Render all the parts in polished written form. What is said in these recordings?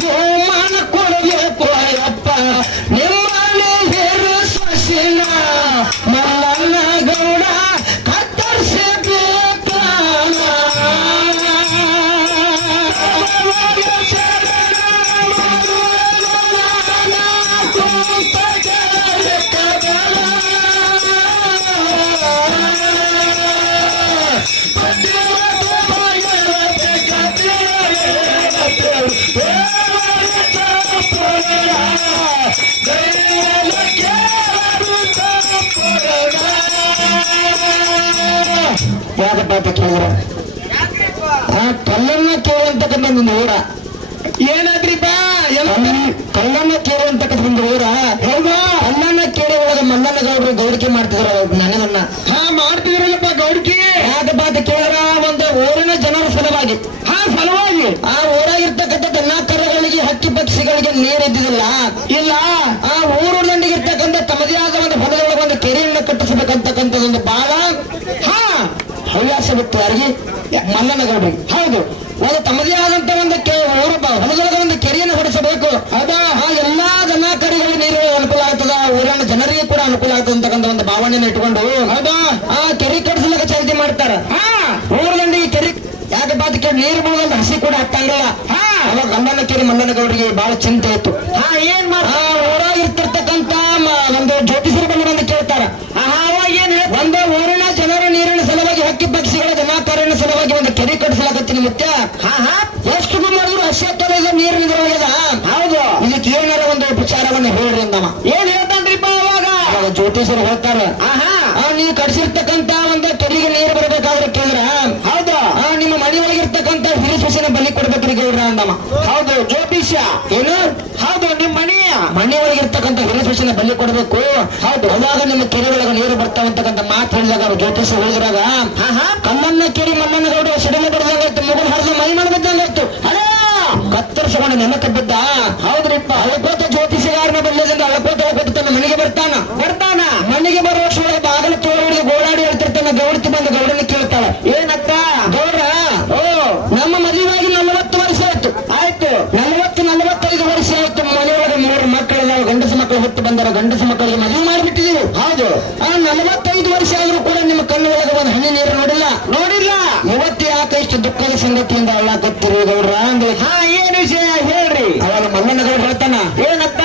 ಜೋಮಾನ ಕೊಡಬೇಕು ಅಯ್ಯಪ್ಪ ನಿಮ್ಮನೆ ಹೇರು ಸೊಸಿನ ಮಲ್ಲಣ್ಣ ಗೌಡ ಕತ್ತರಿಸಬೇಕ ಯಾಕಪ್ಪ ಅಂತ ಕೇಳಿದ್ರ ಕಲ್ಲನ್ನ ಕೇಳುವಂತಕ್ಕಂಥ ಒಂದು ಊರ ಏನಾದ್ರಿಪ್ಪ ಕಲ್ಲನ್ನ ಕೇಳುವಂತಕ್ಕಂಥ ಊರ ಹೌದಾ ಕಲ್ಲನ್ನ ಕೇಳಿ ಒಳಗ ಮಲ್ಲಣ್ಣ ಗೌಡ್ರು ಗೌಡಿಕೆ ಮಾಡ್ತಿದ್ರ ನನಗನ್ನ ಮಾಡ್ತಿದ್ರಲ್ಲಪ್ಪ ಗೌಡಿಕೆ ಯಾಕಪ್ಪ ಅಂತ ಕೇಳಿದ್ರ ಒಂದು ಊರಿನ ಜನರ ಸಲುವಾಗಿ ಸಲುವಾಗಿ ಆ ಊರಾಗಿರ್ತಕ್ಕಂಥ ದನ ಕರುಗಳಿಗೆ ಹಕ್ಕಿ ಪಕ್ಷಿಗಳಿಗೆ ನೀರು ಇದ್ದಿದಿಲ್ಲ ಇಲ್ಲ ಆ ಊರು ದಂಡಿಗೆ ಇರ್ತಕ್ಕಂಥ ತಮ್ಮದೇ ಆದ ಒಂದು ಹೊಲದೊಳಗೆ ಒಂದು ಕೆರೆಯನ್ನು ಕಟ್ಟಿಸಬೇಕಂತಕ್ಕಂಥದ್ದೊಂದು ಬಹಳ ಹವ್ಯಾಸ ಬಿಟ್ಟು ಯಾರಿಗೆ ಮಲ್ಲಣ್ಣ ಗೌಡ್ರಿಗೆ ಹೌದು ಒಂದು ತಮ್ಮದೇ ಆದಂತ ಒಂದು ಊರು ಹೊಲದೊಳಗ ಒಂದು ಕೆರೆಯನ್ನು ಹೊಡಿಸಬೇಕು ಹೌದಾ ಎಲ್ಲಾ ದನ ಕರುಗಳಿಗೆ ನೀರು ಅನುಕೂಲ ಆಗ್ತದ ಊರಿನ ಜನರಿಗೆ ಕೂಡ ಅನುಕೂಲ ಆಗ್ತದೆ ಅಂತಕ್ಕಂಥ ಒಂದು ಭಾವನೆಯನ್ನು ಇಟ್ಕೊಂಡು ಹೌದಾ ಆ ಕೆರೆ ಕಟ್ಟಿಸಲಿಕ್ಕೆ ಚಾಲ್ತಿ ಮಾಡ್ತಾರ ಊರದಂಡಿಗೆ ಕೆರೆ ಯಾಕಪ್ಪ ಅದಕ್ಕೆ ನೀರು ಬೀಳೋದು ಹಸಿ ಕೂಡ ಹತ್ತಂಗಿಲ್ಲ ಅವಾಗ ಗಂಡನ ಕೆರೆ ಮಲ್ಲಣ್ಣ ಗೌಡರಿಗೆ ಬಹಳ ಚಿಂತೆ ಇತ್ತು ಏನ್ ಊರಾಗಿರ್ತಿರ್ತಕ್ಕಂತ ಒಂದು ಜ್ಯೋತಿಷರ ಬಂದು ಕೇಳ್ತಾರ ಏನ್ ಒಂದು ಊರಿನ ಜನರ ನೀರಿನ ಸಲುವಾಗಿ ಹಕ್ಕಿ ಪಕ್ಷಿಗಳ ದನಾಕಾರನ ಸಲುವಾಗಿ ಒಂದು ಕೆರೆ ಕಟ್ಟಿಸಲಾಗತ್ತೀನಿ ಮತ್ತೆ ಎಷ್ಟು ಮಾಡಿದ್ರು ಹಸಿ ಹತ್ತದ ನೀರಿನ ಇದ್ರೊಳಗದ ಹೌದು ಇದಕ್ಕೆ ಏನಾರ ಒಂದು ಉಪಚಾರವನ್ನು ಹೇಳ್ರಿ ಅಂದವ ಏನ್ ಹೇಳ್ತಾನ್ರಿಪ್ಪ ಅವಾಗ ಜ್ಯೋತಿಷರು ಹೇಳ್ತಾರ ನೀವು ಕಟ್ಸಿರ್ತಕ್ಕಂತ ಒಂದು ಕೆರೆಗೆ ನೀರು ಬರಬೇಕಾದ್ರೆ ಕೇಳಿದ್ರ ಹೌದು ನಿಮ್ಮ ಮನೆ ಒಳಗಿರ್ತಕ್ಕಂಥ ಹಿರಿ ಸೊಸೆನ ಬಲಿ ಕೊಡ್ಬೇಕ್ರಿ ಗೌಡ್ರ ಅಂದಮ್ಮ ಹೌದು ಜ್ಯೋತಿಷ್ಯ ಏನು ಹೌದು ನಿಮ್ಮ ಮನೆ ಒಳಗಿರ್ತಕ್ಕಂಥ ಹಿರಿ ಸೊಸೆನ ಬಲಿ ಕೊಡ್ಬೇಕು ಹೌದು ಅವಾಗ ನಿಮ್ಮ ಕೆರೆ ಒಳಗ ನೀರು ಬರ್ತಾವಂತಕ್ಕಂಥ ಮಾತು ಹೇಳಿದಾಗ ಅವ್ರು ಜ್ಯೋತಿಷ್ಯ ಹೇಳಿದ್ರಾಗ ಕಲ್ಲನ್ನ ಕೆರೆ ಮಲ್ಲಣ್ಣ ಗೌಡ ಸಿಡಿಲ ಬಡ್ದಂಗಾಯ್ತು ಮುಗುಲ್ ಹರಿದು ಮೈ ಮಾಡಬಿದ್ದಂಗಾಯ್ತು ಕತ್ತರಿಸಿಕೊಂಡು ನೆನಕ ಬಿದ್ದ ಹೌದ್ರಿಪ್ಪ ಅಳಕೋತ ಜ್ಯೋತಿಷಗಾರನ ಬಲ್ಲದಿಂದ ಅಳಕೋತ ಹೋಗ್ಬಿಟ್ಟು ತನ್ನ ಮನೆಗೆ ಬರ್ತಾನ ಮನೆಗೆ ಬರುವ ವರ್ಷ ಬಾಗಿಲು ತೋಡಿ ಗೋಡಾಡಿ ಹೇಳ್ತಿರ್ತಾನ ಗೌಡತಿ ಬಂದು ಗೌಡನ ಕೇಳ್ತಾಳ ಏನಕ್ಕ ಗೌಡ್ರ ನಮ್ಮ ಮದುವೆಯಾಗಿ 40 ವರ್ಷ ಆಯ್ತು 45 ವರ್ಷ ಆಯ್ತು ಮನೆಯೊಳಗೆ 3 ಮಕ್ಕಳು ಗಂಡಸ ಮಕ್ಕಳು ಹುಟ್ಟು ಬಂದಾರ ಗಂಡಸ ಮಕ್ಕಳಿಗೆ ಮದುವೆ ಮಾಡಿಬಿಟ್ಟಿದೀವಿ ಹೌದು 45 ವರ್ಷ ಆದ್ರೂ ಕೂಡ ನಿಮ್ಮ ಕಣ್ಣು ಒಳಗೆ ಒಂದು ಹನಿ ನೀರು ನೋಡಿಲ್ಲ ಇವತ್ತು ಯಾಕೆ ಇಷ್ಟು ದುಃಖದ ಸಂಗತಿಯಿಂದ ಅಳ್ಳಾಕತ್ತೀರಿ ಗೌಡ್ರ ಅಂದ್ರೆ ಏನ್ ವಿಷಯ ಹೇಳ್ರಿ ಅವಾಗ ಮಲ್ಲಣ್ಣ ಗೌಡ್ರ ಹೇಳ್ತಾನ ಏನತ್ತ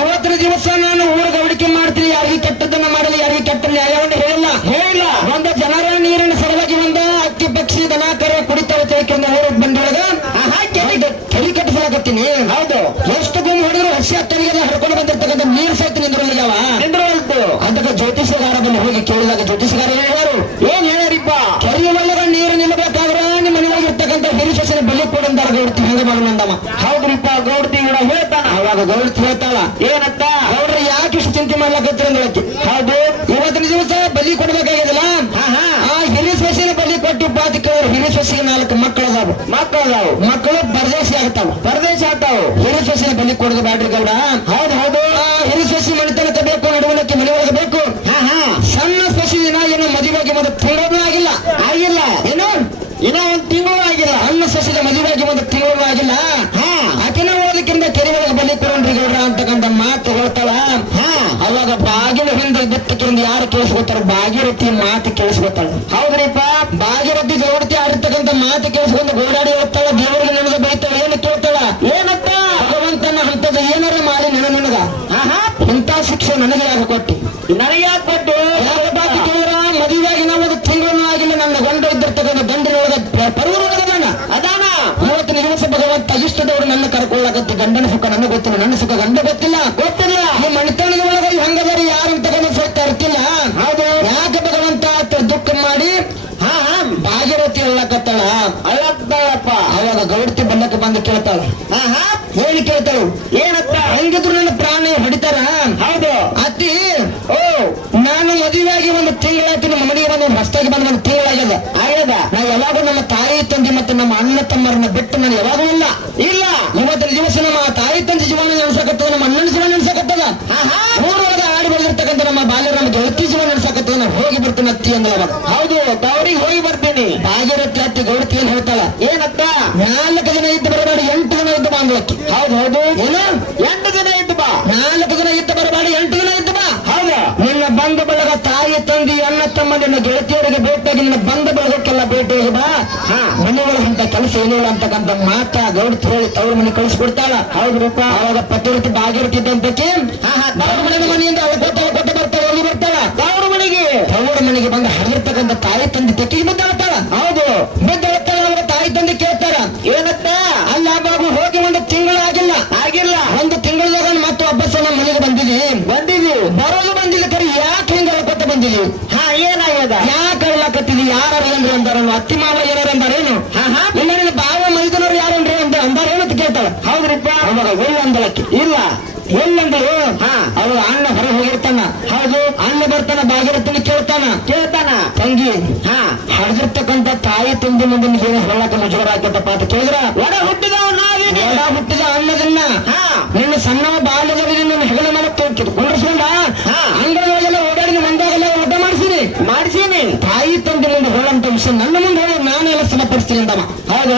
ಇವತ್ತಿನ ದಿವಸ ನಾನು ಊರ ಗೌಡಿಕೆ ಮಾಡ್ತೀನಿ ಯಾರಿಗೆ ಕೆಟ್ಟದನ್ನ ಮಾಡಲಿ ಯಾರಿಗೆ ಕೆಟ್ಟ ನ್ಯಾಯವನ್ನು ಹೇಳಿಲ್ಲ ಒಂದು ಜನರ ನೀರಿನ ಸಲುವಾಗಿ ಒಂದು ಅಕ್ಕಿ ಪಕ್ಷಿ ದನ ಕರ ಕುಡಿತಾವ ತಿಳ್ಕೊಂಡು ಊರಿಗೆ ಬಂದೊಳಗ ಕೆರೆ ಕಟ್ಟಿಸಲಾಗತ್ತೀನಿ ಹೌದು ಎಷ್ಟು ಗುಂಪು ಹೊಡೆದ್ರು ಹಸಿ ಹತ್ತರಿಗೆ ಹರ್ಕೊಂಡು ಬಂದಿರ್ತಕ್ಕಂಥ ನೀರು ಸಹಿತ ನಿಂದ್ರಲ್ಲಿಗಾವ ಅದಕ್ಕೆ ಜ್ಯೋತಿಷಗಾರ ಬಂದು ಹೋಗಿ ಕೇಳಿದಾಗ ಜ್ಯೋತಿಷಗಾರ ಹೇಳಾರು ಏನ್ ಹೇಳ್ಯಾರಿಪ್ಪ ಕೆರೆಯ ಒಳಗ ನೀರು ನಿಲ್ಲಬೇಕಾದ್ರೆ ನಿಮ್ಮ ಮನೆಯಾಗಿರ್ತಕ್ಕಂಥ ಹಿರಿ ಸೊಸೆನ ಬಲಿ ಕೊಡಂದಾರ ಗೌಡ್ತಿ ಹಂಗ ಮಾಡೋಣಂದಮ್ಮ ಹೌದ್ರಿಪ್ಪ ಗೌಡ್ತಿ ಕೂಡ ಹೇಳ್ತಾನ ಅವಾಗ ಗೌಡ್ತಿ ಹೇಳ್ತಾಳ ಏನಂತ ಗೌಡ್ರ ಯಾಕೆ ಇಷ್ಟು ಚಿಂತೆ ಮಾಡ್ಲಾಕತ್ತೀರ ಅಂದಳಕ್ಕೆ ಹೌದು ಇವತ್ತಿನ ದಿವಸ ಬಲಿ ಕೊಡ್ಬೇಕಾಗಿದಲ್ಲ ಹಿರಿ ಸೊಸೆನ ಬಲಿ ಕೊಟ್ಟು ಬಾತಿಕ ಹಿರಿ ಸೊಸೆಗೆ 4 ಮಕ್ಕಳು ಪರದೇಶಿ ಆಗ್ತಾವ ಹಿರಿ ಸೊಸೆನ ಬಲಿ ಕೊಡೋದು ಬ್ಯಾಡ್ರಿ ಗೌಡ ಹೌದು ಹಿರಿ ಸೊಸೆ ಮನೆತನಕ ಬೇಕು ನಡುವಲಕ್ಕೆ ಮನೆ ಒಳಗೆ ಬೇಕು ಸಣ್ಣ ಸೊಸೆ ದಿನ ಏನು ಮದುವೆಯಾಗಿ ಒಂದು ತಿಂಗಳೂ ಆಗಿಲ್ಲ ಏನು ಇನ್ನೂ 1 ತಿಂಗಳು ಆಗಿಲ್ಲ ಅನ್ನ ಸೊಸೆದ ಮದುವೆಯಾಗಿ 1 ತಿಂಗಳು ಆಗಿಲ್ಲ ಆಕೆನ ಓದಕ್ಕಿಂತ ಕೆರೆ ಒಳಗೆ ಬಲಿ ಕೊಡ್ರಿ ಗೌಡ್ರ ಅಂತಕ್ಕಂಥ ಮಾತು ಹೇಳ್ತಾಳ ಅವಾಗ ಬಾಗಿಲ ಹಿಂದೆ ಬಿತ್ತಕ್ಕಿಂದ ಯಾರು ಕೇಳಿಸ್ಕೊತಾರ ಭಾಗೀರಥಿ ಮಾತು ಕೇಳಿಸ್ಕೊತಾಳ ಹೌದ್ರಿಪ್ಪ ಭಾಗೀರಥಿ ಗೌಡತಿ ಆಡಿರ್ತಕ್ಕಂಥ ಮಾತು ಕೇಳಿಸ್ಕೊಂಡು ಗೋಡಾಡಿ ಹೋಗ್ತಾಳ ದೇವರಿಗೆ ನನಗ ಬೈತಾಳ ಏನು ಕೇಳ್ತಾಳ ಏನಂತ ಭಗವಂತನ ಹಂತದ ಏನಾರ ಮಾಡಿ ನನಗ ಇಂಥ ಶಿಕ್ಷೆ ನನಗೆ ಯಾಕೆ ಕೊಟ್ಟಿ ಕೇಳಿದ್ರ ಮದುವೆಯಾಗಿ ನಾವು 1 ತಿಂಗಳು ಆಗಿಲ್ಲ ನನ್ನ ಗಂಡ ಇದ್ದಿರ್ತಕ್ಕಂಥ ಗಂಡಿನೊಳಗ ಪರ್ವದೊಳಗದಾನ ಇವತ್ತಿನ ದಿವಸ ಭಗವಂತ ಇಷ್ಟದವರು ನನ್ನ ಕರ್ಕೊಳ್ಳಕತ್ತಿ ಗಂಡನ ಸುಖ ನನಗೆ ಗೊತ್ತಿಲ್ಲ ನನ್ನ ಸುಖ ಗಂಡ ಗೊತ್ತಿಲ್ಲ ಈ ಮಣಿತನದ ಒಳಗೆ ಹಂಗದಾರಿ ಯಾರು ಅಂತಕ್ಕಂಥ ಸಹಿತ ಅರ್ತಿಲ್ಲ ಹೌದು ಯಾಕೆ ಭಗವಂತ ದುಃಖ ಮಾಡಿ ಭಾಗೀರಥಿ ಹೇಳಕತ್ತಾಳ ಅಳಪ್ಪ ಅವಾಗ ಗೌಡತಿ ಬಣ್ಣಕ್ಕೆ ಬಂದು ಕೇಳ್ತಾಳ ಹೇಳಿ ಕೇಳ್ತಾಳು ಏನಪ್ಪ ಹೆಂಗಿದ್ರು ನನ್ನ ಪ್ರಾಣ ಹೊಡಿತಾರ ಹೌದು ಅತ್ತಿ ನಾನು ಮದುವೆಯಾಗಿ 1 ತಿಂಗಳಾಯ್ತು ನಮ್ಮ ಮನೆಗೆ ಬಂದು ಹೊಸದಾಗಿ ಬಂದು 1 ತಿಂಗಳಾಗ್ಯದ ನಾ ಯಾವಾಗೂ ನಮ್ಮ ತಾಯಿ ತಂದೆ ಮತ್ತೆ ನಮ್ಮ ಅಣ್ಣ ತಮ್ಮರನ್ನ ಬಿಟ್ಟು ನಾನು ಯಾವಾಗೂ ಇಲ್ಲ ಇವತ್ತಿನ ದಿವಸ ನಮ್ಮ ತಾಯಿ ತಂದೆ ಜೀವನ ನೆನೆಸಕತ್ತದ ನಮ್ಮ ಅಣ್ಣನ ಜೀವನ ನೆನೆಸಕತ್ತದ ಊರೊಳಗೆ ಆಡಿ ಬೆಳೆದಿರ್ತಕ್ಕಂಥ ನಮ್ಮ ಬಾಲ್ಯ ನಮ್ಮ ಗೆಳತಿ ಜೀವನ ನೆನೆಸಕತ್ತದ ನಾನು ಹೋಗಿ ಬರ್ತೀನಿ ಅತ್ತಿ ಅಂದ ಹೌದು ತವರಿಗೆ ಹೋಗಿ ಬರ್ತೀನಿ ಭಾಗೀರಥಿ ಅತ್ತಿ ಗೌಡತಿ ತಮ್ಮ ನಿನ್ನ ಗೆಳತಿಯರಿಗೆ ಭೇಟಿಯಾಗಿ ನಿನ್ನ ಬಂದ ಬಳಗಕ್ಕೆಲ್ಲ ಭೇಟಿಯಾಗಿ ಬಾ ಮನೆ ಒಳಗಂತ ಕೆಲಸ ಏನಿಲ್ಲ ಅಂತಕ್ಕಂಥ ಮಾತ ಗೌಡ್ತಿ ಹೇಳಿ ತವ್ರ ಮನೆ ಕಳಿಸ್ಕೊಡ್ತಾಳ. ಹೌದ್ರಪ್ಪ. ಅವಾಗ ಪತಿವ್ರತಿ ಬಾಗಿರ್ತಿದ್ದಂತಕ್ಕೆ ತವ್ರ ಮನೆಯಿಂದ ಕೊಟ್ಟ ಬರ್ತಾಳ. ಎಲ್ಲಿ ಬರ್ತಾಳ? ತವ್ರ ಮನೆಗೆ ಬಂದು ಹರಿರ್ತಕ್ಕಂಥ ತಾಯಿ ತಂದೆ ತೆಕ್ಕಿಗೆ ಬಿದ್ದಾಳ್ತಾಳ. ಹೌದು, ಬಿದ್ದಾಳ್ತಾಳ. ಅವರ ತಾಯಿ ತಂದೆ ಕೇಳ್ತಾರ, ಏನತ್ತ? ಅಲ್ಲ ಬಾಬು, ಹೋಗಿ ಒಂದು ತಿಂಗಳಾಗಿಲ್ಲ. ಒಂದು ತಿಂಗಳದಾಗ ಮತ್ತೆ ವಾಪಸ್ ನಮ್ಮ ಮನೆಗೆ ಬಂದಿದ್ದೀವಿ. ಬರೋದು ಬಂದಿಲ್ಲ ಕರೆ ಯಾಕೆ ಹಿಂಗ ಹೇಳ್ಕೊತ ಬಂದಿದ್ದೀವಿ? ಏನಾಗ್ಯದ? ಯಾಕೆ ಹೇಳಕತ್ತಿದ್ವಿ? ಯಾರು ಏನ್ರಿ ಅಂದಾರ? ಅತ್ತಿ ಮಾವ ಏನಾರು ಅಂದಾರೇನು? ಇಲ್ಲ ಬಾವ ಮೈದನವ್ರು ಯಾರನ್ರಿ ಅಂದಾರೇನು ಅಂತ ಕೇಳ್ತಾಳ. ಹೌದ್ರಿಪ್ಪ. ಅವಾಗ ಅಂದಳಕ್ಕೆ ಇಲ್ಲ ಎಲ್ಲಂದ್ರು ಅವ್ರ ಅಣ್ಣ ಹೊರ ಹೋಗಿರ್ತಾನ. ಹೌದು, ಅಣ್ಣ ಬರ್ತಾನ, ಬಾಗಿರತ್ತನ ಕೇಳ್ತಾನ ತಂಗಿ ಹಡ್ದಿರ್ತಕ್ಕಂಥ ತಾಯಿ ತಂದೆ ಮುಂದೆ ಹೇಳಕ್ಕೆ ಮುಜುಗರ ಆಗ್ತಪ್ಪ ಅಂತ ಕೇಳಿದ್ರ, ಒಡ ಹುಟ್ಟಿದ ಅನ್ನದನ್ನ ನಿನ್ನ ಸಣ್ಣ ಬಾಲ್ಯದಲ್ಲಿ ನಿನ್ನ ಹೆಗಲ ಮೇಲೆ ಕುಂಡ್ರಿಸ್ಕೊಂಡ ಅಂಗಡಿಗಳೆಲ್ಲ ಓಡಾಡಿ ಮಂದಾಗೆಲ್ಲ ಊಟ ಮಾಡಿಸೀನಿ. ತಾಯಿ ತಂದೆ ಮುಂದೆ ಹೇಳಂತ ವಿಷಯ ನನ್ನ ಮುಂದೆ ಹೇಳಿ ನಾನು ಎಲ್ಲ ಸಮರ್ಪಿಸ್ತೀನಿ ಅಂದವ. ಹೌದು,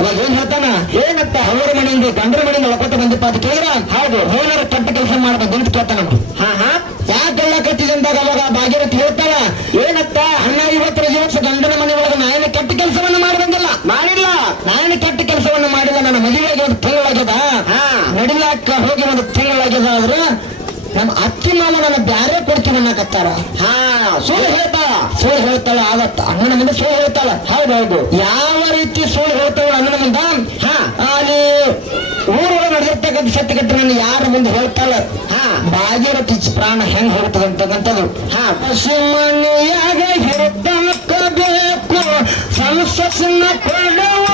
ಅವಾಗ ಏನ್ ಹೇಳ್ತಾನ? ಏನಪ್ಪ? ಅವರ ಮನೆಯಿಂದ ಗಂಡರ ಮನೆಯಿಂದ ಒಳಕೊಟ್ಟ ಬಂದಿಪ್ಪ ಅಂತ ಕೇಳಿದ್ರ, ಹೌದು, ಏನಾರ ಕೆಟ್ಟ ಕೆಲಸ ಮಾಡ್ಬೇಕು ಅಂತ ಕೇಳ್ತಾನ. ಯಾಕೆಲ್ಲ ಕಟ್ಟಿದೆ ಅಂದಾಗ ಅವಾಗ ಭಾಗ್ಯರಥಿ ಹೇಳ್ತಾಳ, ಏನಪ್ಪ? ಅಣ್ಣ ಇವತ್ತರ ದಿವಸ ಗಂಡನ ಮನೆ ಒಳಗೆ ನಾಯನ ಕೆಟ್ಟ ಕೆಲಸವನ್ನ ಮಾಡಿಲ್ಲ. ನಾಯನ ಕೆಟ್ಟ ಕೆಲಸವನ್ನ ಮಾಡಿಲ್ಲ. ನನ್ನ ಮದುವೆಗೆ ಒಂದು ತಿಂಗಳಾಗ್ಯದ, ನಡಿಲಾಕ ಹೋಗಿ ಒಂದು ತಿಂಗಳಾಗ್ಯದ. ಆದ್ರೆ ನಮ್ಮ ಅತ್ತಿ ಮಾಮ ನನ್ನ ಬ್ಯಾರೆ ಕೊಡ್ತೀನಿ ಅನ್ನಕತ್ತಾರ. ಸುಳ್ಳು ಹೇಳ್ತಾಳ. ಆಗತ್ತ ಅಣ್ಣನ ಮುಂದೆ ಸುಳ್ಳು ಹೇಳ್ತಾಳ. ಹೌದೌದು. ಯಾವ ರೀತಿ ಸುಳ್ಳು ಹೇಳ್ತಾಳ ಅಣ್ಣನ ಮುಂದ? ಅಲ್ಲಿ ಊರೊಳಗೆ ನಡೆದಿರ್ತಕ್ಕಂಥ ಸತ್ಯಗಟ್ಟೆ ನನ್ನ ಯಾರ ಮುಂದೆ ಹೇಳ್ತಾಳ? ಭಾಗ್ಯರಥಿ ಪ್ರಾಣ ಹೆಂಗ್ ಹೋಗ್ತದೆ ಅಂತಕ್ಕಂಥದ್ದು. ಪಶುಮನೆಯಾಗ ಹಿಡಿತನಕಬೇಕು ಸಂಸಸ್ನ ಕೊಡುವ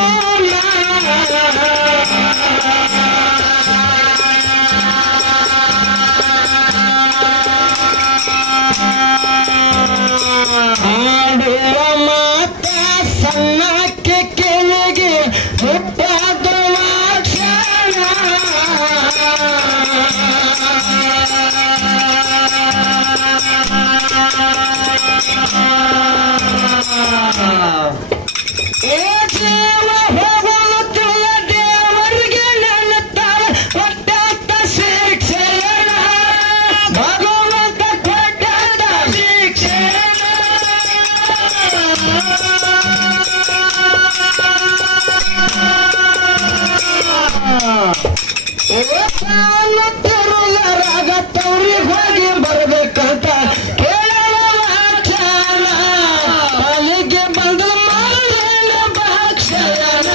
ಆಡುವ ಮಾತ ಸಣ್ಣಕ್ಕೆ ಕೆಳಗೆ ಮುಟ್ಟಾದುವ ಕ್ಷಣ ಏ ಜೀವ ಹೋಗಲು ತಿಳಿಯ ದೇವರಿಗೆ ನನ್ನ ತರ ಕೊಟ್ಟ ಶಿಕ್ಷಣ ಭಗವಂತ ಕೊಟ್ಟ ಶಿಕ್ಷಣ ತೆರುಯರಾಗತ್ತವ್ರಿಗೆ ಹೋಗಿ ಬರ್ಬೇಕಂತ ಕೇಳುವ ಕ್ಷಣ ಅಲ್ಲಿಗೆ ಬಂದ ಮಾಲಿನ ಭಾಕ್ಷಯನ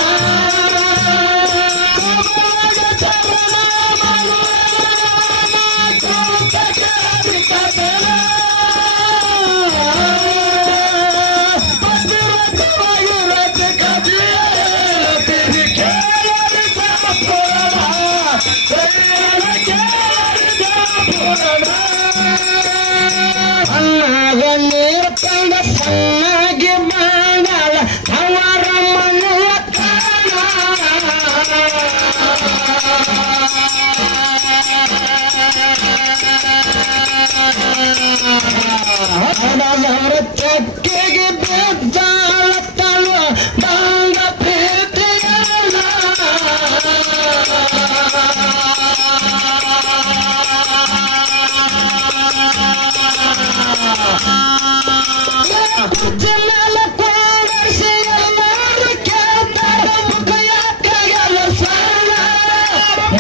ಅನ್ನಾಗ ನೀರು ಕಂಡ ಸಣ್ಣಗೆ ಮಾಡಲ ಅವರ ಮನೆಯ ಅವರ ಚಕ್ಕೆಗೆ ಬೆದ್ದಾಳ ತನ ಬಾಂಗ ಪ್ರೀತಿಯಲ್ಲ ಜನ ಕೊಂಡರ್ಸಿ ಎಲ್ಲರೂ ಕೇಳ್ತಾರ ಮುಖ ಯಾಕಾಗಲ್ಲ ಸಣ್ಣ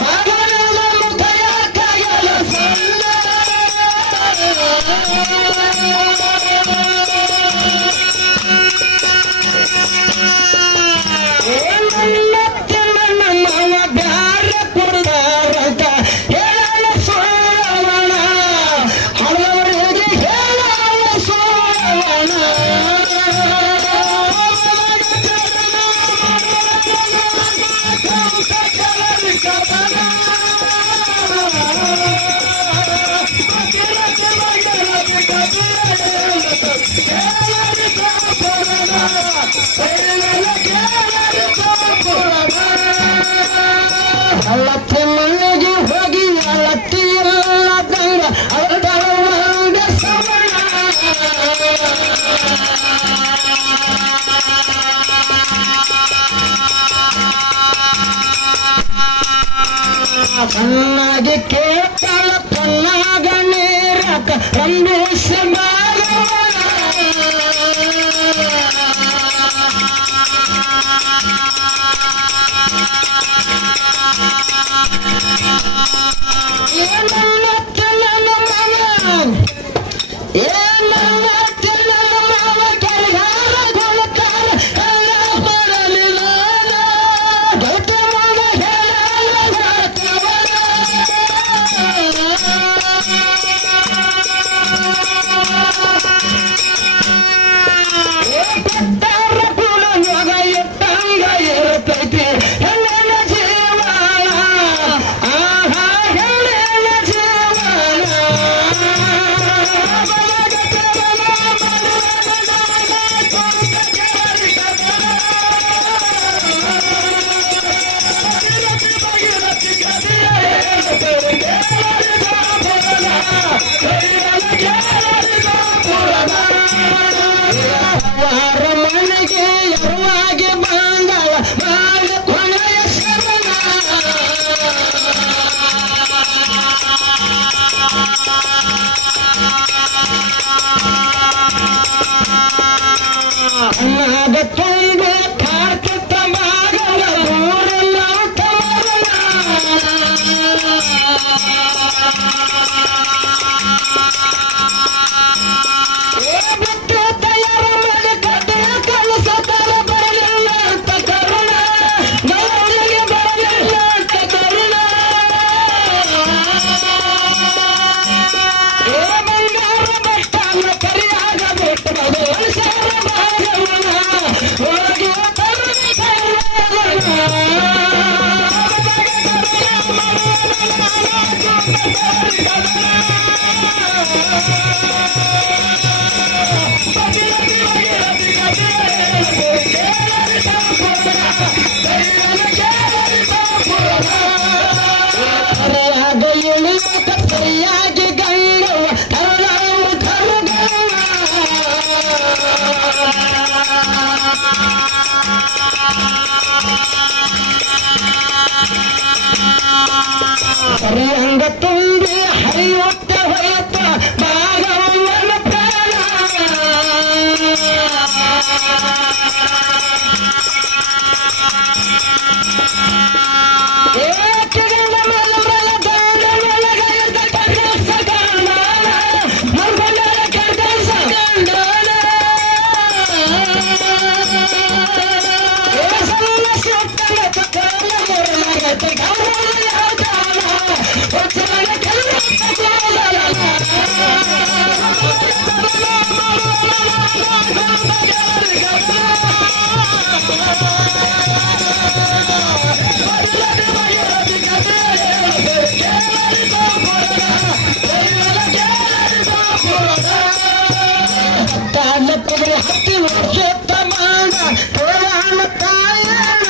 ಮಗನ ಮುಖ ಯಾಕಾಗಲ್ಲ ಸಣ್ಣ ನಮ್ಮ ಬ್ಯಾರ ಕುಡ್ದಾರಂತ ಹೇಳ ಸೋಳವಣ ಹಲವರಿಗೆ ಹೇಳ ಸೋಳವಣ ಅಳತ್ತೆ ಮನೆಗೆ ಹೋಗಿ ಅಳತ್ತಿ ಎಲ್ಲ ತಂಗ ಅಳದ ಸವಣ ಸಣ್ಣಗೆ ಕೇಳ್ತಾಳ ಪೊನ್ನಾಗ ನೀರಕ ರಂಬೇಶ ಭಾಗವನ ತುಂಬ ಕಾರ್ತಿತ್ತ ಮಗಳ ಊರೆಲ್ಲ ತವರನ. ಬಿಟ್ಟು ತಯಾರ ಮೇಲೆ ಕಟ್ಟೆ ಕಳಿಸತಾರ ಬರಲಿಲ್ಲ ಅಂತ ಕರುಣ. ಗೌರಿಗೆ ಬರಲಿಲ್ಲ ಅಂತ ಕರುಣ. ಬಂಗಾರ ಬಟ್ಟಲ್ಲ ಕರಿಯಾಗ ಬಿಟ್ಟು ಸೇರ ಭಾಗವನ ಹೋಗಿ ಸರಿಯಾಗಿ ಗಂಗವ್ವ ತರಲಾವು ತರುಗವ್ವ. ಸರಿಯಂಗ ತುಂಬಿ ಹರಿಯುತ್ತ ಹೋಯ್ತ ಭಾಗವನ ಪ್ರಾಣ. ಏಕೆಗಳ ಮಲಮಲ ಗಾಂಗನೊಳಗ ಇದ್ದ ಕರ್ಕಸ ಕಾಂಡಾಳ. ಮಲ್ಕೊಂಡಳ ಕರ್ಕಸ ಕಾಂಡಾಳ. ಸಣ್ಣ ಸುತ್ತಲ ಚಕ್ರಾಲ ಮುರಳಗೈತೆ ಗೌರವ ಕಾಲ. ಒಚ್ಚಲ ಕೆಲ್ಸ ಕೋಲಲ. ಹತ್ತಿ ವರ್ಷ ತಮಾನ ಪುರಾಣ ಕಾಯಣ.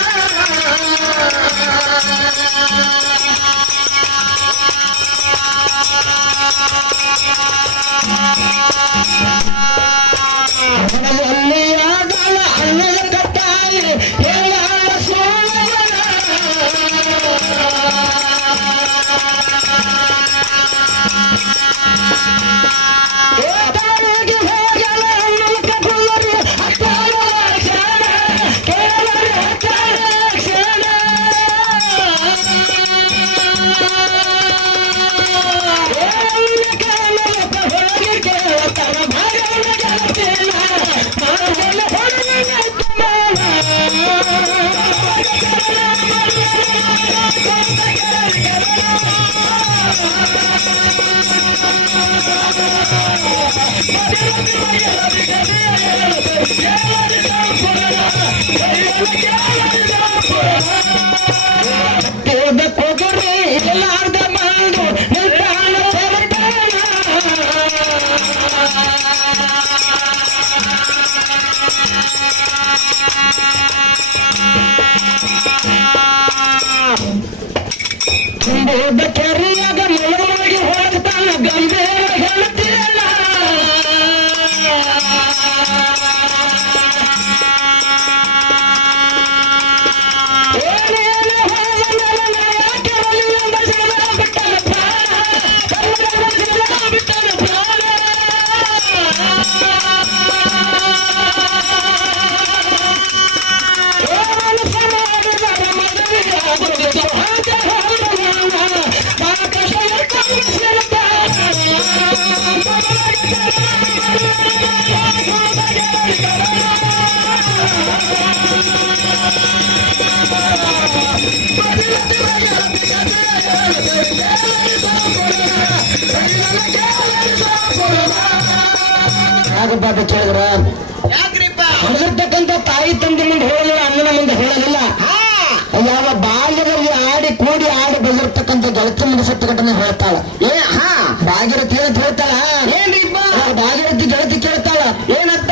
ಅಲ್ಲಿಯಾಗಲ ಅನ್ನದ ಕಟ್ಟಾಯಿ ಹೇಳಾಳ ಸೋಳವನ. ತಾಯಿಗೆ ಹೋಗಲ ಅನ್ನಕ ಗುಲ್ಲರಿ ಹತ್ತಾಳ ಕ್ಷಣ. ಕೇಳರಿ ಹತ್ತಾಳ ಕ್ಷಣ. ಕಾಲಕ ಹೋಗಿ ಕೇಳತನ ಭಾಗವನ ಗೆಳತಿನ. ಮಾಗಲ ಹೊರಗೆ ತಮಾನ. ಕೊಗರೆ ಇಲ್ಲಾರ್ದ ಮಾಡು ನಿಲ್ದಾಣ ಹೊರಟಾಣ. ತುಂಬೋದ ಕೆರೆಯಾಗ ಮಳವಾಗಿ ಹೋಗ್ತಾನ ಗಂಭೀರ ಹೇಳ್ತಿಲ್ಲ. ಏನೇನು ಹೋದ ಮೇಲೆ ಯಾಕೆ ಒಲಿಯಿಂದ ಜೀವ ಬಿಟ್ಟನ ಪ್ರಾಣ. ಕನ್ನಡ ಜೀವ ಬಿಟ್ಟನ ಪ್ರಾಣ. ಮನಸ್ಸ ಮಾಡಿದರ ಮದುವೆಯಾಗುವುದು ಹಾಗೆ ಹೋದವನ. ಪಾಕಶಯ ಕಲಿಸಿರ್ತಾನ. ಯಾಕಪ್ಪ ಕೇಳಿದ್ರ ಹೊಡೆದಿರ್ತಕ್ಕಂಥ ತಾಯಿ ತಂದೆ ಮುಂದೆ ಹೇಳಲಿಲ್ಲ, ಅಣ್ಣನ ಮುಂದೆ ಹೇಳಲಿಲ್ಲ. ಯಾವ ಬಾಲ್ಯದಲ್ಲಿ ಆಡಿ ಕೂಡಿ ಆಡಿ ಬೆಳೆದಿರ್ತಕ್ಕಂಥ ಗೆಳತಿ ಮುಗಿಸತಕ್ಕಂಥ ಹೇಳ್ತಾಳ. ಭಾಗೀರಥಿ ಅಂತ ಹೇಳ್ತಾಳ. ಏನ್ರಿಪ್ಪ ಭಾಗೀರಥಿ ಗೆಳತಿ ಕೇಳ್ತಾಳ. ಏನಂತ?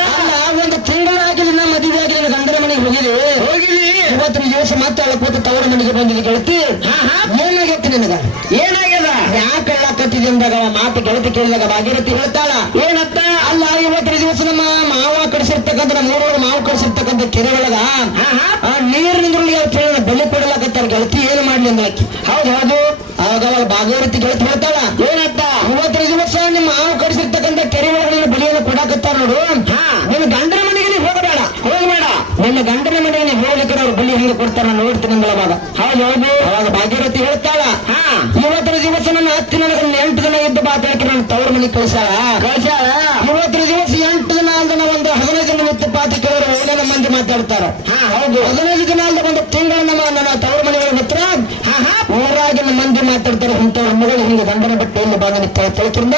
ಒಂದು ತಿಂಗಳಾಗಿ ನಾ ಮದುವೆ ಆಗಿ ನನ್ನ ಗಂಡನ ಮನೆಗೆ ಹೋಗಿದಿ. ಇವತ್ತಿನ ದಿವಸ ಮತ್ತೆ ಅಳಕೋತ ತವರ ಮನೆಗೆ ಬಂದಿದೆ ಗೆಳತಿ. ಏನಾಗೈತಿ ನಿನಗ? ಏನಾಗ್ಯದ? ಯಾಕೆ ಹೇಳಕತ್ತಿದೆ ಅಂದಾಗ ಮಾತು ಗೆಳತಿ ಕೇಳಿದಾಗ ಭಾಗೀರಥಿ ಹೇಳ್ತಾಳ. ಏನಂತ? ಅಲ್ಲ ಇವತ್ತಿನ ದಿವಸ ನಮ್ಮ ಮಾವ ಕಡಿಸಿರ್ತಕ್ಕಂಥ ನಮ್ಮ ಊರೊಳಗೆ ಮಾವು ಕಡಿಸಿರ್ತಕ್ಕಂಥ ಕೆರೆ ಒಳಗ ನೀರಿನಿಂದ್ರಲ್ಲಿ ಬೆಲೆ ಕೊಡಲಾಕತ್ತಾರ. ಗೆಳತಿ ಏನು ಮಾಡ್ಲಿ ಅಂದಾಕಿ. ಹೌದು. ಆಗ ಭಾಗೀರಥಿ ಗೆಳತಿ ಹೇಳ್ತಾಳ. ಏನಂತ? ಇವತ್ತಿನ ದಿವಸ ನಿಮ್ಮ ಮಾವು ಕಡಿಸಿರ್ತಕ್ಕಂಥ ಕೆರೆ ಒಳಗೆ ಬಲಿಯನ್ನು ಕೊಡಾಕತ್ತಾರ ನೋಡು. ನಿನ್ನ ಗಂಡನ ಮನೆಗೆ ಹೋಗಬೇಡ. ನಿನ್ನ ಗಂಡನ ಮನೆಗೆ ಹೋಗ್ಲಿಕ್ಕೆ ಅವ್ರು ಬಲಿ ಹೆಂಗೆ ಕೊಡ್ತಾರ ನೋಡ್ತೀನಿ ಅವಾಗ. ಹೌದು ಹೌದು. ಅವಾಗ ಭಾಗ್ಯರಥಿ ಹೇಳ್ತಾಳ, ಇವತ್ತಿನ ದಿವಸ ನನ್ನ ಹತ್ತಿ ನನಗೆ 8 ದಿನ ಇದ್ದ ಬಾತ್ ಹಾಕಿ ನಾನು ತವ್ರ ಮನೆಗೆ ಕಳಿಸಾಳ. ಇವತ್ತಿನ ದಿವಸ 8 ದಿನ ಅಲ್ದನ ಒಂದು 15 ದಿನ ಇತ್ತು ಪಾತಿ ಕೇಳೋರು ಒಳ್ಳೆ ಮಂದಿ ಮಾತಾಡ್ತಾರ. ಹೌದು 15 ದಿನ ಅಲ್ದ ಒಂದು ತಿಂಗಳ ನನ್ನ ತವ್ರ ಮನೆಗಳ ಹತ್ರ ಊರಾಗಿನ ಮಂದಿ ಮಾತಾಡ್ತಾರೆ. ಇಂಥವ್ರ ಮಗಳು ಹಿಂಗೆ ಗಂಡನ ಬಟ್ಟೆ ಇಲ್ಲಿ ಬಾಗಿನ ತಳ್ತಿರ್ದ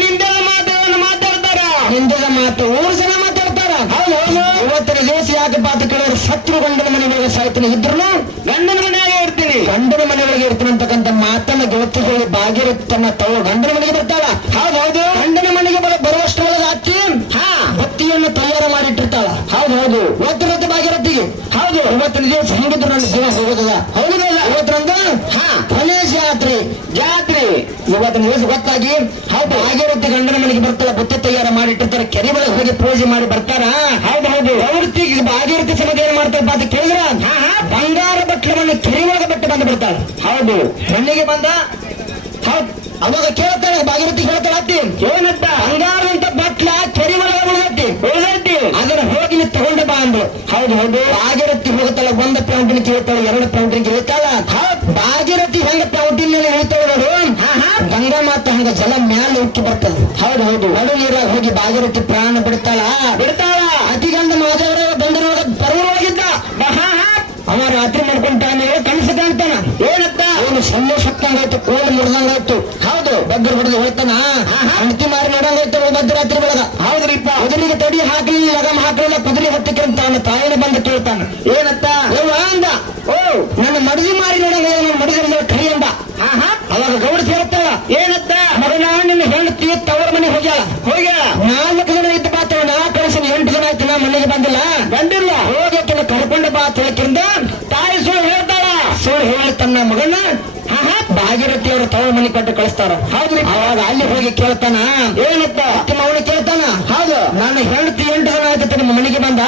ನಿಂದದ ಮಾತುಗಳನ್ನು ಮಾತಾಡ್ತಾರ. ನಿಂದದ ಮಾತು ಊರು ಜನ ಮಾತಾಡ್ತಾರ. ಹೌದು ಹೌದು. ಇವತ್ತಿನ ದಿವಸ ಯಾಕೆ ಪಾತಿ ಕೇಳೋರು ಸತ್ರು ಗಂಡನ ಮನೆಯೊಳಗೆ ಸಾಯ್ತೀನಿ ಇದ್ರು ಗಂಡನ ಮನೆಯಾಗೆ ಇರ್ತೀನಿ, ಗಂಡನ ಮನೆಯೊಳಗೆ ಇರ್ತೀನಿ ಅಂತಕ್ಕಂಥ ಮಾತನ್ನ ಗೆಳತಿ ಹೇಳಿ ಭಾಗ್ಯರಥಿ ತನ್ನ ಗಂಡನ ಮನೆಗೆ ಬರ್ತಾಳ. ಹೌದು ಹೌದು. ಗಂಡನ ಮನೆಗೆ ಬರುವಷ್ಟರೊಳಗೆ ಹಾಕಿ ಬತ್ತಿಯನ್ನು ತಯಾರು ಮಾಡಿಟ್ಟಿರ್ತಾಳ. ಹೌದು ಹೌದು. ಇವತ್ತಿನ ಭಾಗ್ಯರಥಿಗೆ ಹೌದು ಇವತ್ತಿನ ದಿವಸ ಹೆಂಗಿದ್ರು ನನ್ನ ಜೀವ ಹೋಗೋದದ. ಹೌದಲ್ಲ ಇವತ್ತರಂದ ಗಣೇಶ ಜಾತ್ರೆ ಇವತ್ತಿನ ದಿವಸ ಗೊತ್ತಾಗಿ ಹೌದು ಭಾಗ್ಯರಥಿ ಗಂಡನ ಮನೆಗೆ ಬರ್ತಾಳ. ಬುತ್ತಿ ತಯಾರು ಮಾಡಿಟ್ಟಿರ್ತಾರೆ. ಕೆರೆ ಒಳಗೆ ಹೋಗಿ ಪೂಜೆ ಮಾಡಿ ಬರ್ತಾರ. ಹೌದು ಹೌದು. ಪ್ರವೃತ್ತಿ ಭಾಗ್ಯರಥಿ ಸಮಾಧಿ ಏನ್ ಮಾಡ್ತಾರೆ ಅಂತ ಕೇಳಿದ್ರ ಬಂಗಾರ ಬಟ್ಲವನ್ನು ಕೆರೆ ಒಳಗೆ ಬಟ್ಟೆ ಬಂದು ಬಿಡ್ತಾಳೆ. ಹೌದು ಮಣ್ಣಿಗೆ ಬಂದ. ಹೌದು ಅವಾಗ ಕೇಳ್ತಾಳೆ ಭಾಗ್ಯರಥಿ ಹೇಳ್ತಾಳೆ, ಅತ್ತಿ ಏನಂತ ಬಂಗಾರ ಅಂತ ಬಟ್ಲ ಕೆರೆ ಒಳಗೆ ಉಳಿದಟ್ಟಿ ಅದನ್ನ ಹೋಗಿ ನೀವು ತಗೊಂಡ ಬಾ ಅಂದ್ರು. ಹೌದು ಹೌದು. ಭಾಗ್ಯರಥಿ ಹೋಗ್ತಾಳ. 1 ಪ್ಯಾಂಟಿನ ಕೇಳ್ತಾಳೆ, 2 ಪ್ಯಾಂಟಿನ ಕೇಳ್ತಾಳ. ಭಾಗ್ಯರಥಿ ಹೆಂಗ ಪ್ಯಾಂಟಿನ ಮೇಲೆ ಇಳಿತಾಳೆ ನೋಡು, ಗಂಗಾ ಮಾತ ಹಂಗ ಜಲ ಮ್ಯಾಲೆ ಉಕ್ಕಿ ಬರ್ತದೆ. ಹೌದು ಹೌದು. ನಡು ನೀರಾಗ ಹೋಗಿ ಭಾಗ್ಯರಥಿ ಪ್ರಾಣ ಬಿಡ್ತಾಳ. ಅತಿಗಂಡ ಮಾದೇವರ ಬಂದರೊಳಗ ಪರವೊಳಗಿದ್ದ ಅವ ರಾತ್ರಿ ಮಾಡ್ಕೊಂಡ ಕನಸು ಕಾಣ್ತಾನ. ಏನತ್ತ ಅವನು ಸಣ್ಣ ಸತ್ತಂಗಾಯ್ತು, ಕೋಲ್ ಮುರಿದಂಗಾಯ್ತು. ಹೌದು ಬಗ್ಗರ್ ಹೊಡೆದು ಹೋಗ್ತಾನ. ಹೆಂಡತಿ ಮಾರಿ ನೋಡಂಗಾಯ್ತು ಮಧ್ಯರಾತ್ರಿ ಬೆಳಗ. ಹೌದ್ರಿಪ್ಪ ಕುದುರೆಗೆ ತಡಿ ಹಾಕಲಿಲ್ಲ, ಲಗಮ್ ಹಾಕಲಿಲ್ಲ, ಕುದುರೆ ಹೊತ್ತಿಕ್ಕಿಂತ ಅವನ ತಾಯಿನ ಬಂದು ಕೇಳ್ತಾನ. ಏನತ್ತ ಅಂದ, ಓ ನನ್ನ ಮಡದಿ ಮಾರಿ ನೋಡಂಗ ಮಡಿದ ಕರಿ ಅಂದ. ಅವಾಗ ಗೌಡ ಹೇಳ್ತಾಳ, ಏನತ್ತ ಮಗನ ನಿನ್ನ ಹೆಂಡತಿ ತವರ ಮನೆಗೆ ಹೋಗ್ಯಾಳ. 4 ಜನ ಇದ್ದ ಬಾತವ ನಾ ಕಳಿಸಿನ 8 ಜನ ಆಯ್ತು ನಾ ಮನೆಗೆ ಬಂದಿಲ್ಲ ಹೋಗಕ್ಕೆ ಕರ್ಕೊಂಡ ಬಾ ತಿಳಕಿಂದ ತಾಯಿ ಸುಳ್ಳು ಹೇಳ್ತಾಳ. ಸುಳ್ಳು ಹೇಳಿ ತನ್ನ ಮಗನ ಭಾಗ್ಯರಥಿ ಅವರು ತವರ ಮನೆ ಕೊಟ್ಟು ಕಳಿಸ್ತಾರ. ಹೌದ್ರಿ. ಅವಾಗ ಅಲ್ಲಿ ಹೋಗಿ ಕೇಳ್ತಾನ, ಏನತ್ತ ಅವನು ಕೇಳ್ತಾನ. ಹೌದು ನಾನು ಹೆಂಡತಿ 8 ಜನ ಆಯ್ತು ನಿಮ್ಮ ಮನೆಗೆ ಬಂದ,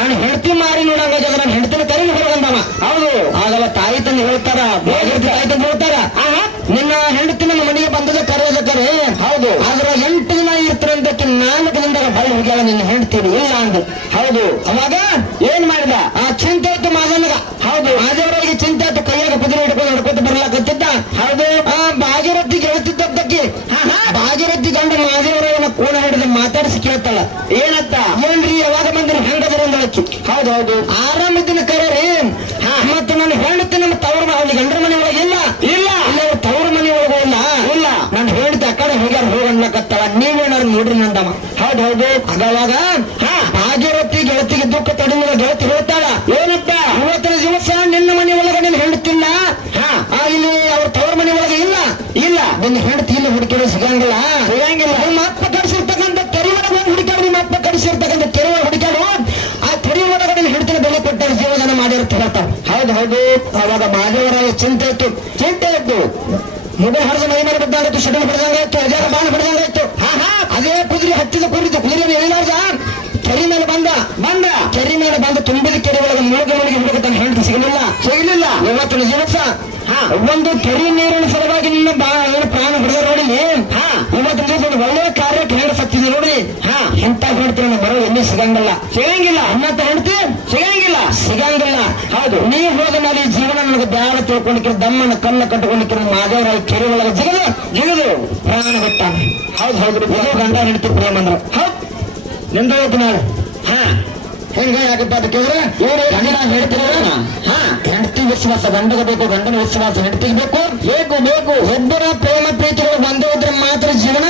ನಾನು ಹೆಂಡತಿ ಮಾರಿ ನೋಡಂಗ ನಾನು ಹೆಂಡತಿನ ಕರೆಗೆ ಹೊರಗಂದವ. ಹೌದು ಆಗಲ್ಲ ತಾಯಿ ತಂದು ಹೇಳ್ತಾರ, ಭಾಗ್ಯರಥಿ ತಾಯಿ ತಂದು ಹೇಳ್ತಾರ, ನಿನ್ನ ಹೆಂಡತಿ ನಮ್ಮ ಮನೆಗೆ ಬಂದದ ಕರೆಯೋದ ಕರೆ. ಹೌದು ಆದ್ರ 8 ದಿನ ಇರ್ತಾರೆ ಅಂತ 4 ದಿನದಾಗ ಬಳಿ ಹೋಗ್ಯಾಳ ನಿನ್ನ ಹೆಂಡತಿ ಇಲ್ಲ ಅಂದು. ಹೌದು ಅವಾಗ ಏನ್ ಮಾಡಿದ ಆ ಚಿಂತೆ ಆಯ್ತು ಮಾದನಗ. ಹೌದು ಮಾದೇವರಿಗೆ ಚಿಂತೆ ಆಯ್ತು, ಕೈಯಾಗ ಕುದುರೆ ಹಿಡ್ಕೊಂಡು ನಡ್ಕೊತ ಬರ್ಲಾಕತ್ತಿದ್ದ. ಹೌದು ಭಾಗ್ಯರಥಿ ಗೆಳತಿದ್ದಕ್ಕೆ ಭಾಗ್ಯರಥಿ ಗಂಡ ಮಾದೇವರವನ ಕೋಣ ಹಿಡಿದು ಮಾತಾಡಿಸಿ ಕೇಳ್ತಾಳ, ಏನತ್ತ ಏನ್ರಿ ಯಾವಾಗ ಬಂದ್ರಿ ಹೆಂಗದ್ರ ಅಂದಳಕ್ಕಿ. ಹೌದು ಹೌದು. ಆರಾಮಿದ್ದನ ಕರೀರಿ ಮತ್ತೆ ನನ್ನ ಹೆಂಡತಿ ನಮ್ಮ ತವರ ಅವಳಿ ಗಂಡರ ಮನೆ ಒಳಗೆ ಇಲ್ಲ ಅವ್ರ ತವರ ಮನೆ ಒಳಗೂ ಇಲ್ಲ ನಾನು ಹೇಳ್ತಿ ಆ ಕಡೆ ಹೋಗ್ಯಾರ ಹೋಗನ್ಲಕತ್ತಾಳ, ನೀವೇನಾರು ನೋಡ್ರಿ ನಂದಮ್ಮ. ಹೌದು ಹೌದು. ಅವಾಗ ಭಾಗ್ಯರಥಿ ಗೆಳತಿಗೆ ದುಃಖ ತಡಿದ ಗೆಳತಿ ಹೇಳ್ತಾಳ, ಏನಪ್ಪ ಇವತ್ತಿನ ದಿವಸ ನಿನ್ನ ಮನೆ ಒಳಗೆ ನಿನ್ನ ಹೆಂಡತಿಲ್ಲ, ಇಲ್ಲಿ ಅವ್ರ ತವರ ಮನೆ ಒಳಗೆ ಇಲ್ಲ ನಿನ್ನ ಹೆಂಡತಿ ಇಲ್ಲ ಹುಡುಕಿರೋ ಸಿಗಂಗಿಲ್ಲ. ನಿಮ್ಮ ಅಪ್ಪ ಕಡಿಸಿರ್ತಕ್ಕಂಥ ಕೆರೆ ಒಳಗೆ ಹುಡುಕಾಡು, ನಿಮ್ಮ ಅಪ್ಪ ಕಡಿಸಿರ್ತಕ್ಕಂಥ ಕೆರೆ ಒಳಗೆ ಹುಡುಕಾಡು, ಆ ಕೆರೆ ಒಳಗಡೆ ನಿನ್ನ ಹೆಂಡತಿನ ಬೆಲೆ ಕೊಟ್ಟಾರೆ ಜೀವದಾನ ಮಾಡಿರ್ತ ಹೇಳ್ತಾವ. ಹೌದು ಹೌದು. ಅವಾಗ ಮಾದೇವರ ಚಿಂತೆ ಇತ್ತು ಮುಡಿ ಹರಿದ ಮೈ ಮೇಲೆ ಬಿದ್ದಂಗಾಯ್ತು, ಶಟಲ್ ಹೊಡೆದಂಗಾಯ್ತು, ಅಜಾರ ಬಾಣ ಹೊಡೆದಂಗಾಯ್ತು. ಅದೇ ಕುದುರೆ ಹತ್ತಿದ ಕುದುರೆ ಎಳಿಲಾರ್ದ ಕೆರೆ ಮೇಲೆ ಬಂದ ಕೆರೆ ಮೇಲೆ ಬಂದು ತುಂಬಿದ ಕೆರೆ ಒಳಗೆ ಮುಳುಗಿ ಹುಡುಗ ತನ್ನ ಹೆಂಡತಿ ಸಿಗಲಿಲ್ಲ. ಇವತ್ತಿನ ದಿವಸ ಒಂದು ಕೆರೆ ನೀರಿನ ಸಲುವಾಗಿ ನಿನ್ನ ಏನು ಪ್ರಾಣ ಹೊಡೆದ ನೋಡಿ. ಇವತ್ತಿನ ದಿವಸ ಒಂದು ಒಳ್ಳೆಯ ಕಾರ್ಯಕ್ಕೆ ಹೆಂಡ ಸತ್ತಿದೆ ನೋಡಿ. ಎಂತ ಹೇಳ್ತೀರ ಬರೋ ಎಲ್ಲಿ ಸಿಗಂಗಿಲ್ಲ ಅನ್ನತ್ತ ಹೆಂಡತಿ ಸಿಗಂಗಿಲ್ಲ. ಹೌದು ನೀವು ಹೋದ ಮೇಲೆ ಈ ಜೀವನ ನನಗೆ ಬ್ಯಾಡ ತಿಳ್ಕೊಂಡಿಕ್ಕಿರ ದಮ್ಮನ ಕಲ್ಲ ಕಟ್ಟಿಕೊಂಡಿಕ್ಕಿರ ಮಾದೇವರ ಕೆರೆ ಒಳಗೆ ಜಿಗದು ಪ್ರಾಣ ಬಿಟ್ಟಾನ. ಹೌದು ಗಂಡ ಹೆಂಡತಿ ಪ್ರೇಮ ಅಂದ್ರ ಹೌದು ನಿಂದ ನಾಳೆ ಹೆಂಗ ಯಾಕಪ್ಪ ಅಂತ ಕೇಳಿದ್ರೆ ಗಂಡ ಹೇಳ್ತಿರ ಹೆಂಡತಿ ವಿಶ್ವಾಸ ಗಂಡಗ ಬೇಕು, ಗಂಡನ ವಿಶ್ವಾಸ ಹೆಂಡತಿಗೆ ಬೇಕು. ಒಬ್ಬರ ಪ್ರೇಮ ಪ್ರೀತಿಗಳು ಒಂದೇ ಇದ್ರೆ ಮಾತ್ರ ಜೀವನ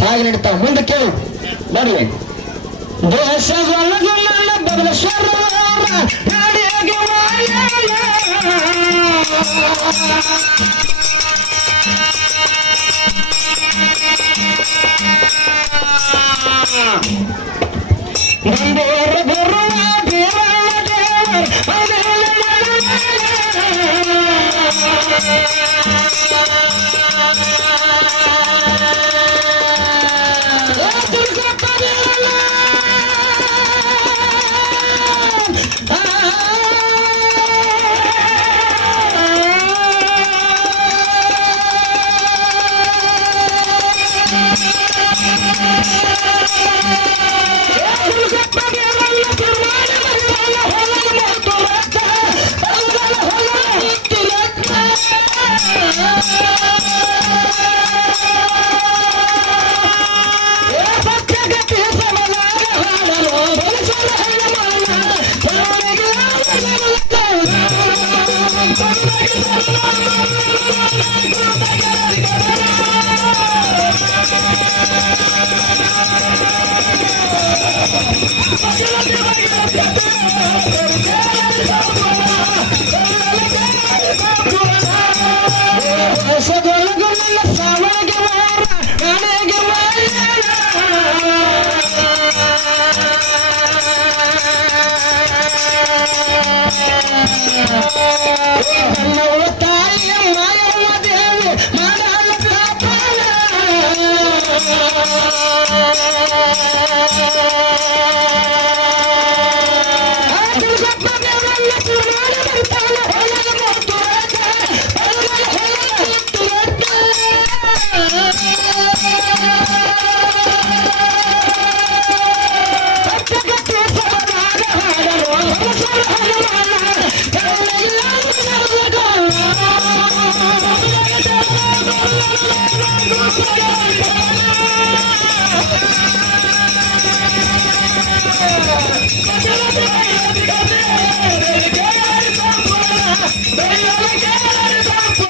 ಸಾಗಿ ನಡೀತಾವ. ಮುಂದೆ ಕೇಳು ಬರ್ಲಿ. Hey,